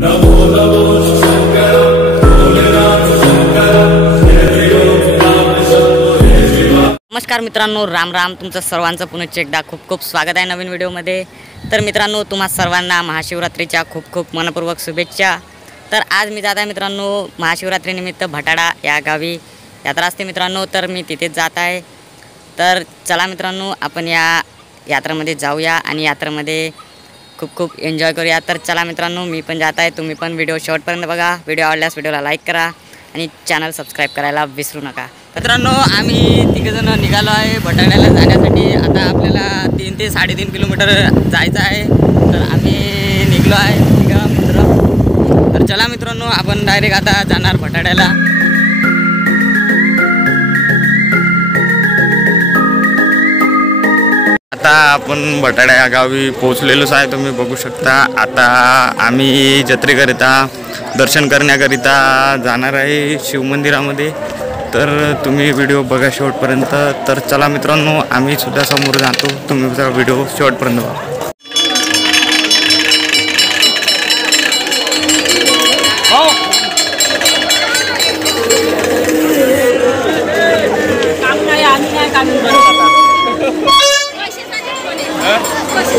नमस्कार मित्रांनो, राम राम. तुमचं सर्वांचं पुन्हा एकदा खूप खूप स्वागत आहे नवीन व्हिडिओमध्ये. तर मित्रांनो, तुम्हा सर्वांना महाशिवरात्रीच्या खूप खूप मनपूर्वक शुभेच्छा. तर आज मी जात आहे मित्रांनो महाशिवरात्रीनिमित्त भटाडा या गावी यात्रा असते मित्रांनो. तर मी तिथेच जात आहे. तर चला मित्रांनो, आपण या यात्रेमध्ये जाऊया आणि यात्रेमध्ये खूप खूप एन्जॉय करूया. तर चला मित्रांनो, मी पण जात आहे. तुम्ही पण व्हिडिओ शेवटपर्यंत बघा. व्हिडिओ आवडल्यास व्हिडिओला लाईक करा आणि चॅनल सबस्क्राईब करायला विसरू नका. मित्रांनो, आम्ही तिघजण निघालो आहे भटाड्याला जाण्यासाठी. आता आपल्याला 3 ते 3.5 किलोमीटर जायचं आहे. तर आम्ही निघलो आहे तिघं मित्र. तर चला मित्रांनो, आपण डायरेक्ट आता जाणार भटाड्याला. आता आपण भटाडा या गावी पोहोचलेलोच आहे. तुम्ही बघू शकता. आता आम्ही जत्रेकरिता दर्शन करण्याकरिता जाणार आहे शिवमंदिरामध्ये. तर तुम्ही व्हिडिओ बघा शेवटपर्यंत. तर चला मित्रांनो, आम्ही सुद्धा समोर जातो. तुम्ही जरा व्हिडिओ शेवटपर्यंत बघा.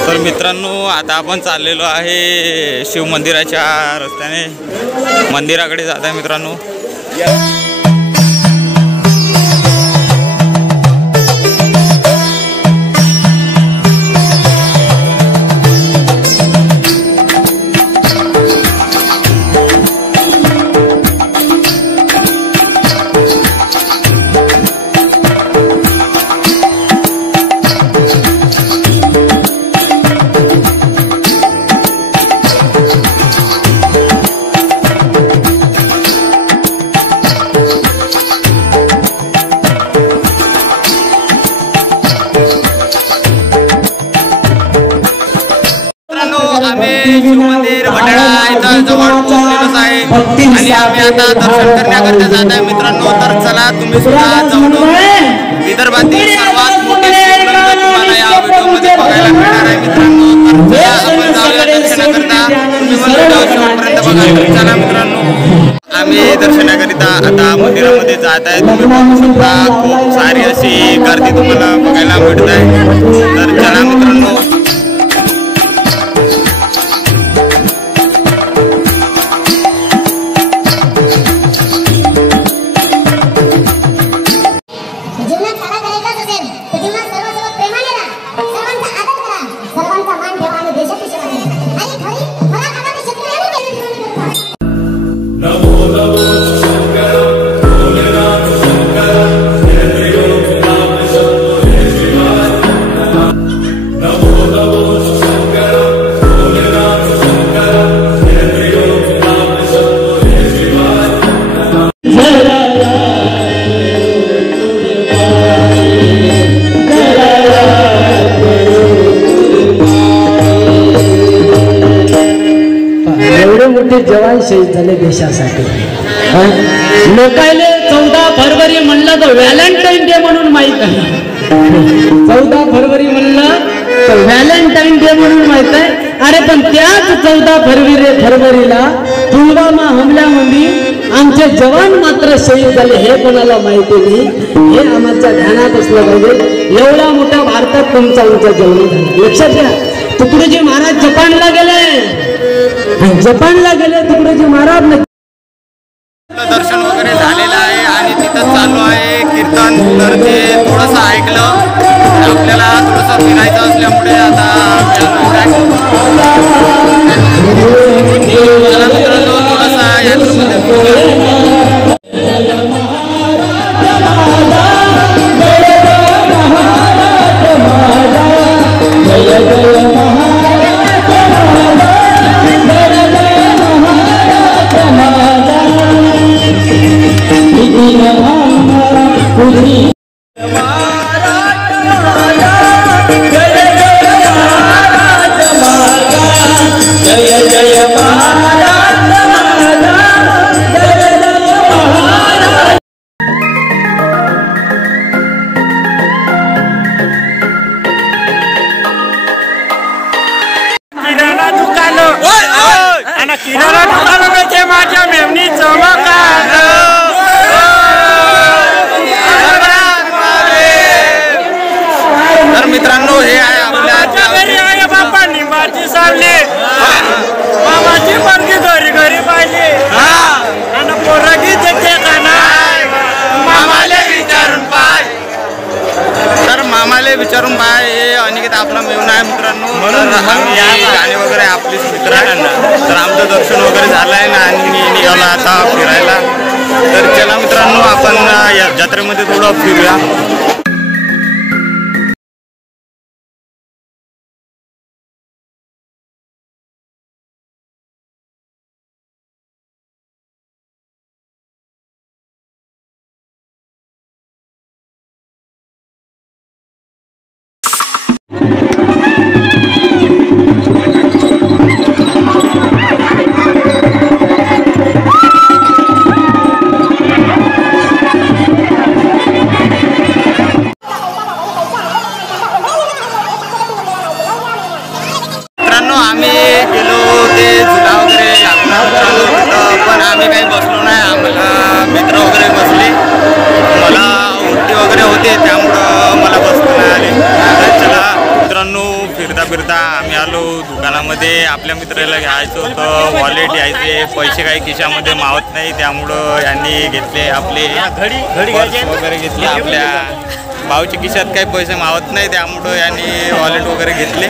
तर मित्रांनो, आता आपण चाललेलो आहे शिवमंदिराच्या रस्त्याने. मंदिराकडे जात आहे मित्रांनो. शिवमंदिर भटाडा इथं जवळ पोहोचलेलोच आहे आणि आम्ही आता दर्शन करण्याकरता जात आहे मित्रांनो. तर चला, तुम्ही सुद्धा जवळून विदर्भातील सर्वात मोठे शिवलिंग तुम्हाला या व्हिडिओमध्ये बघायला मिळणार आहे मित्रांनो. तर चला, आपण जाऊया दर्शनाकरता. तुम्ही व्हिडिओ शेवटपर्यंत बघा. चला मित्रांनो, आम्ही दर्शनाकरिता आता मंदिरामध्ये जात आहे. तुम्ही बघू शकता, खूप सारी अशी गर्दी तुम्हाला बघायला मिळत आहे. तर चला मित्रांनो. जवान शहीद झाले देशासाठी. लोकायले 14 फरवरी म्हणलं तर व्हॅलेंटाईन डे म्हणून माहित आहे. 14 फरवरी म्हणलं तर व्हॅलेंटाईन डे म्हणून माहित आहे. अरे पण त्याच 14 फरवरीला पुलवामा हमल्यामध्ये आमचे जवान मात्र शहीद झाले, हे कोणाला माहिती नाही. हे आमच्या ध्यानात असलं पाहिजे. एवढा मोठ्या भारतात तुमचा जन्म झाला. लक्षात घ्या. तुकडोजी महाराज जपानला गेले. तुकडोजी महाराज दर्शन वगैरे झालेलं आहे आणि तिथं चालू आहे कीर्तन. तर ते थोडंसं ऐकलं. आपल्याला थोडंसं फिरायचं असल्यामुळे आता मित्रांनो थोडासा किनारा ढगाला माझ्या मेमनी चमकार तर मित्रांनो हे आहे आपल्या घरी आहे बापा निंबाची सावली बाबाची पणगी घरी घरी पाहिली आणि पोरगी जगते मामाले विचारून पाय. तर मामाले विचारून पाय हे अनिकेत आपला मेहून आहे मित्रांनो. तर आम्ही गाणे वगैरे आपलीच मित्र आहे तर आमचं दर्शन वगैरे झालं आहे ना आणि निघाला आता फिरायला. तर चला मित्रांनो आपण या जत्रेमध्ये थोडं फिरूया. आम्ही गेलो ते झुला वगैरे चालू होतं पण आम्ही काही बसलो नाही. आम्हाला मित्र वगैरे बसले. मला उलटी वगैरे होते त्यामुळं मला बसलो नाही आले. चला मित्रांनो फिरता फिरता आम्ही आलो दुकानामध्ये. आपल्या मित्राला घ्यायचं होतं वॉलेट घ्यायचे. पैसे काही खिशामध्ये मावत नाही त्यामुळं यांनी घेतले आपले घडी वगैरे घेतले. आपल्या भाऊच्या खिशात काही पैसे मावत नाही त्यामुळं यांनी वॉलेट वगैरे घेतले.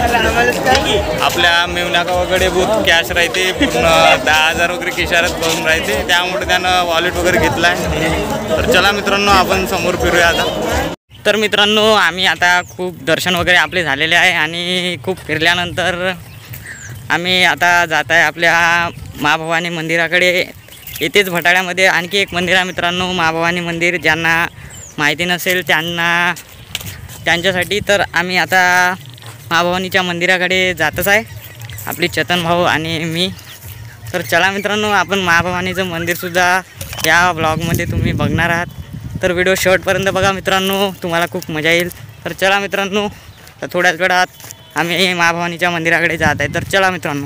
आपल्या मेवनाका वगैरे बहुत कॅश राहते पूर्ण 10,000 वगैरे खिशात भरून राहते त्यामुळे त्यानं वॉलेट वगैरे घेतला आहे. तर चला मित्रांनो आपण समोर फिरूया आता. तर मित्रांनो आम्ही आता खूप दर्शन वगैरे आपले झालेले आहे आणि खूप फिरल्यानंतर आम्ही आता जात आहे आपल्या महाभवानी मंदिराकडे. येथेच भटाळ्यामध्ये आणखी एक मंदिर आहे मित्रांनो महाभवानी मंदिर. ज्यांना माहिती नसेल त्यांच्यासाठी तर आम्ही आता महाभवानीच्या मंदिराकडे जातच आहे आपली चेतन भाऊ आणि मी. तर चला मित्रांनो आपण महाभवानीचं मंदिरसुद्धा या ब्लॉगमध्ये तुम्ही बघणार आहात. तर व्हिडिओ शेवटपर्यंत बघा मित्रांनो तुम्हाला खूप मजा येईल. तर चला मित्रांनो तर थोड्याच वेळात आम्ही महाभवानीच्या मंदिराकडे जात आहे. तर चला मित्रांनो.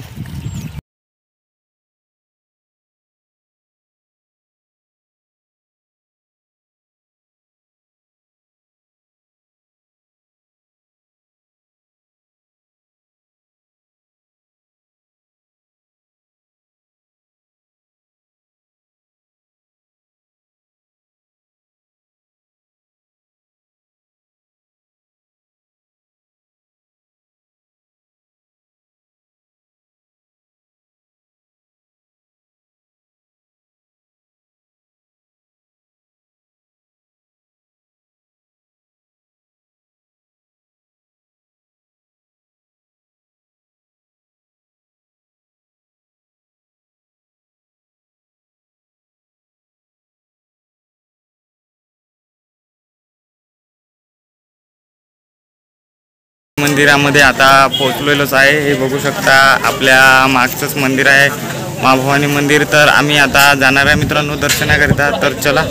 मंदिरामध्ये आता पोहोचलेलोच आहे. हे बघू शकता आपल्या मागचंच मंदिर आहे महाभवानी मंदिर. तर आम्ही आता जाणार आहे मित्रांनो दर्शनाकरिता. तर चला.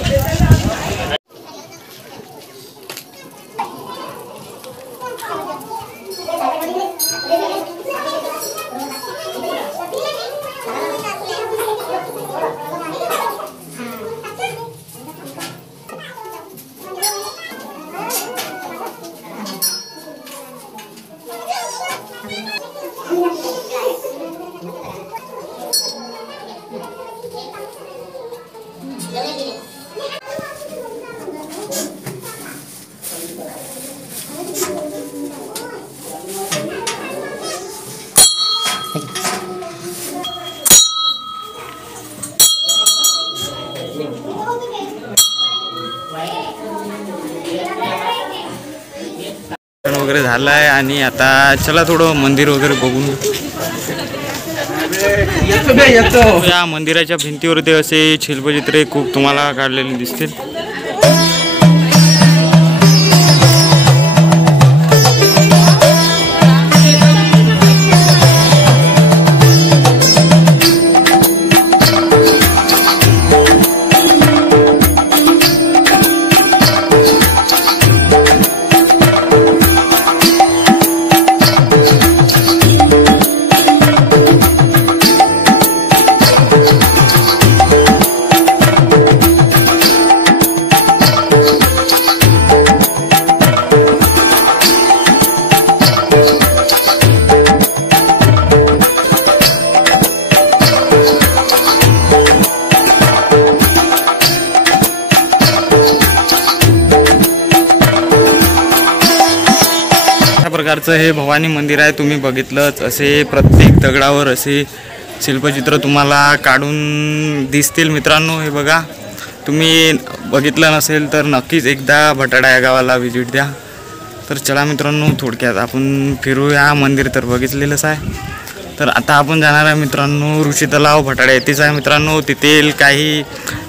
वगैरे झालं आहे आणि आता चला थोडं मंदिर वगैरे बघून. या मंदिराच्या भिंतीवरती असे शिल्पचित्रे खूप तुम्हाला काढलेले दिसतील. प्रकारचं हे भवानी मंदिर आहे. तुम्ही बघितलंच, असे प्रत्येक दगडावर असे शिल्पचित्र तुम्हाला काढून दिसतील मित्रांनो. हे बघा, तुम्ही बघितलं नसेल तर नक्कीच एकदा भटाडा या गावाला व्हिजिट द्या. तर चला मित्रांनो, थोडक्यात आपण फिरूया. मंदिर तर बघितलेलंच आहे. तर आता आपण जाणार आहे मित्रांनो ऋषी तलाव भटाडा येथेच आहे मित्रांनो. तेथील काही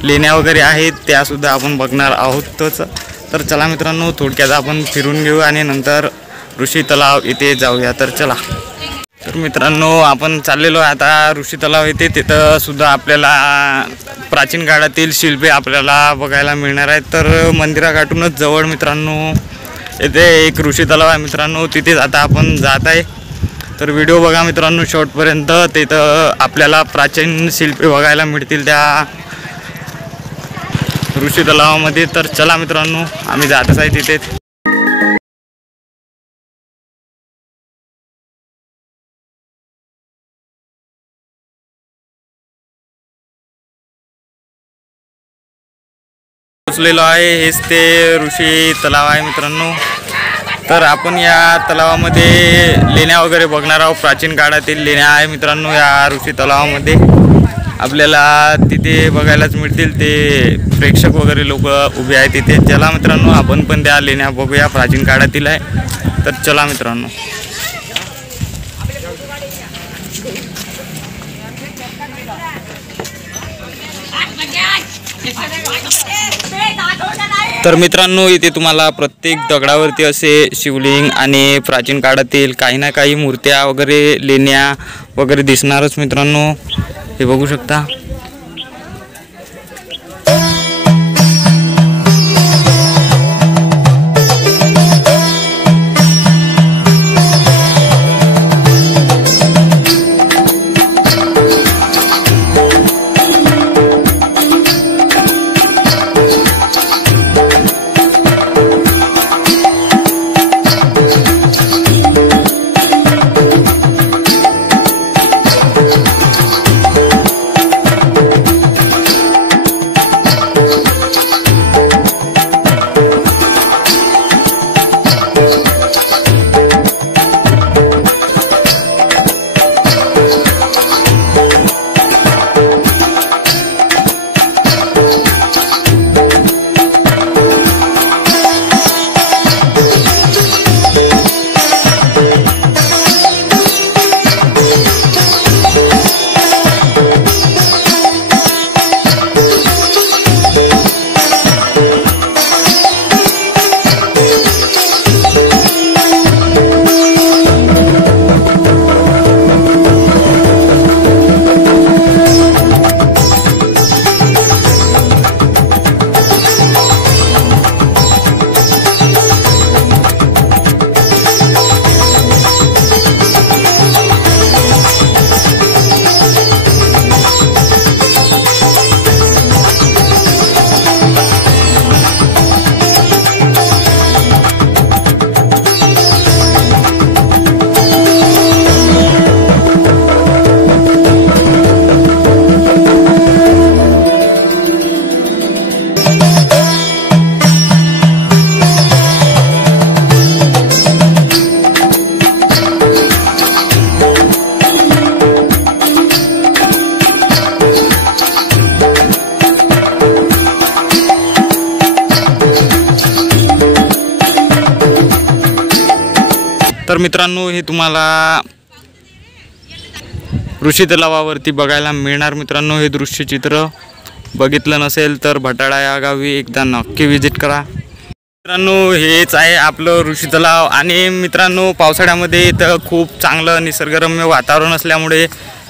लेण्या वगैरे आहेत त्यासुद्धा आपण बघणार आहोतच. तर चला मित्रांनो, थोडक्यात आपण फिरून घेऊ आणि नंतर ऋषी तलाव इथे जाऊया. तर चला. तर मित्रांनो, आपण चाललेलो आहे आता ऋषी तलाव येथे. तिथं सुद्धा आपल्याला प्राचीन काळातील शिल्पे आपल्याला बघायला मिळणार आहेत. तर मंदिरागाठूनच जवळ मित्रांनो येथे एक ऋषी तलाव आहे मित्रांनो. तिथेच आता आपण जात आहे. तर व्हिडिओ बघा मित्रांनो शेवटपर्यंत. तिथं आपल्याला प्राचीन शिल्पे बघायला मिळतील त्या ऋषी तलावामध्ये. तर चला मित्रांनो, आम्ही जातच आहे तिथे. पोचलेलो आहे. हेच ते ऋषी तलाव आहे मित्रांनो. तर आपण या तलावामध्ये लेण्या वगैरे बघणार आहोत. प्राचीन काळातील लेण्या आहे मित्रांनो या ऋषी तलावामध्ये. आपल्याला तिथे बघायलाच मिळतील. ते प्रेक्षक वगैरे लोक उभे आहेत तिथे. चला मित्रांनो, आपण पण त्या लेण्या बघूया. प्राचीन काळातील आहे. तर चला मित्रांनो. तर मित्रांनो, इथे तुम्हाला प्रत्येक दगडावरती असे शिवलिंग आणि प्राचीन काळातील काही ना काही मूर्त्या वगैरे लेण्या वगैरे दिसणारच मित्रांनो. हे बघू शकता. तर मित्रांनो, हे तुम्हाला ऋषी तलावावरती बघायला मिळणार मित्रांनो. हे दृश्यचित्र बघितलं नसेल तर भटाडा या गावी एकदा नक्की विजिट करा मित्रांनो. हेच आहे आपलं ऋषी तलाव. आणि मित्रांनो, पावसाळ्यामध्ये इथं खूप चांगलं निसर्गरम्य वातावरण असल्यामुळे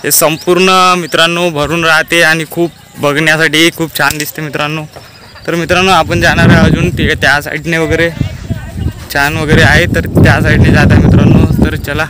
हे संपूर्ण मित्रांनो भरून राहते आणि खूप बघण्यासाठी खूप छान दिसते मित्रांनो. तर मित्रांनो, आपण जाणार आहे अजून त्या साईडने वगैरे छान वगैरे आहे. तर त्या साईडने जात आहे मित्रांनो. तर चला.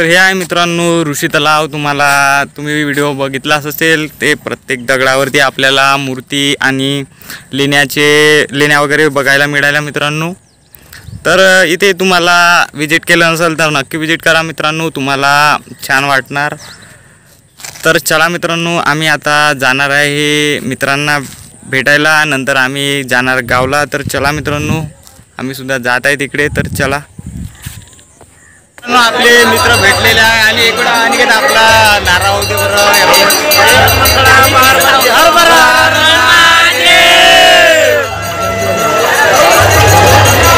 तर हे आहे मित्रांनो ऋषी तलाव. तुम्ही व्हिडिओ बघितलाच असेल. ते प्रत्येक दगडावरती आपल्याला मूर्ती आणि लेण्या वगैरे बघायला मिळाल्या मित्रांनो. तर इथे तुम्हाला विजिट केलं नसेल तर नक्की विजिट करा मित्रांनो, तुम्हाला छान वाटणार. तर चला मित्रांनो, आम्ही आता जाणार आहे मित्रांना भेटायला. नंतर आम्ही जाणार गावला. तर चला मित्रांनो, आम्ही सुद्धा जात आहे तिकडे. तर चला, आपले मित्र भेटलेले आहे आणि इकडं अनिकेत आपला नारा होते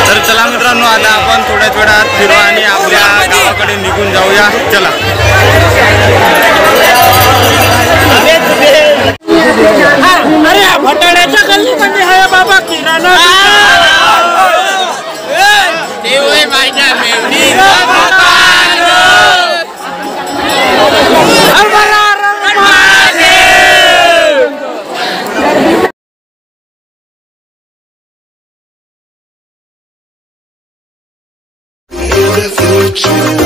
तर चला मित्रांनो, आता आपण थोड्याच वेळात फिरू आणि आपल्या गावाकडे निघून जाऊया. चला. अरे भटाड्याच्या गल्लीमध्ये आहे बाबा किराणा. future.